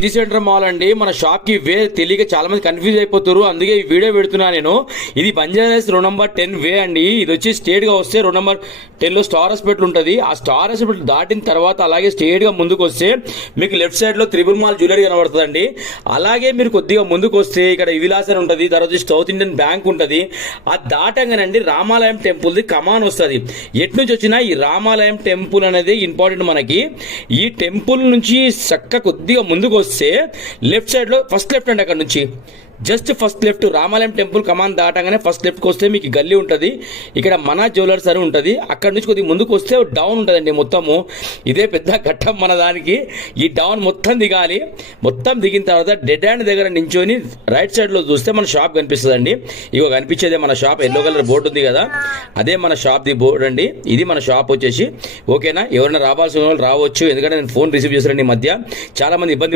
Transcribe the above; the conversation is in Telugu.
సిటీ సెంటర్ మాల్ అండి. మన షాప్ కి వే తెలియక చాలా మంది కన్ఫ్యూజ్ అయిపోతారు, అందుకే ఈ వీడియో పెడుతున్నా నేను. ఇది బంజారాస్ రోడ్ నెంబర్ 10 వే అండి. ఇది వచ్చి స్ట్రేట్ గా వస్తే రోడ్ నెంబర్ 10 లో స్టార్ హాస్పిటల్ ఉంటుంది. ఆ స్టార్ హాస్పిటల్ దాటిన తర్వాత అలాగే స్ట్రేట్ గా ముందుకు వస్తే మీకు లెఫ్ట్ సైడ్ లో త్రిబుల్ మాల్ జ్యువెలరీ కనబడుతుందండి. అలాగే మీరు కొద్దిగా ముందుకు వస్తే ఇక్కడ విలాసన్ ఉంటుంది, తర్వాత సౌత్ ఇండియన్ బ్యాంక్ ఉంటుంది. ఆ దాటంగానండి రామాలయం టెంపుల్ ది కమాన్ వస్తుంది. ఎటు నుంచి వచ్చినా ఈ రామాలయం టెంపుల్ అనేది ఇంపార్టెంట్ మనకి. ఈ టెంపుల్ నుంచి చక్క కొద్దిగా ముందుకు వస్తే లెఫ్ట్ సైడ్ లో ఫస్ట్ లెఫ్ట్ అండి, అక్కడ నుంచి జస్ట్ ఫస్ట్ లెఫ్ట్ రామాలయం టెంపుల్ కమాన్ దాటగానే ఫస్ట్ లెఫ్ట్కి వస్తే మీకు గల్లీ ఉంటుంది. ఇక్కడ మన జ్యువెలర్స్ అని ఉంటుంది. అక్కడ నుంచి కొద్దిగా ముందుకు వస్తే డౌన్ ఉంటుందండి. మొత్తము ఇదే పెద్ద ఘట్టం మన దానికి. ఈ డౌన్ మొత్తం దిగాలి. మొత్తం దిగిన తర్వాత డెడ్ హ్యాండ్ దగ్గర నించొని రైట్ సైడ్ లో చూస్తే మన షాప్ కనిపిస్తుందండి. ఇగో కనిపించేదే మన షాప్. ఎల్లో కలర్ బోర్డు ఉంది కదా, అదే మన షాప్ ది బోర్డు అండి. ఇది మన షాప్ వచ్చేసి. ఓకేనా, ఎవరైనా రావాల్సిన వాళ్ళు రావచ్చు, ఎందుకంటే నేను ఫోన్ రిసీవ్ చేశాను. ఈ మధ్య చాలా మంది ఇబ్బంది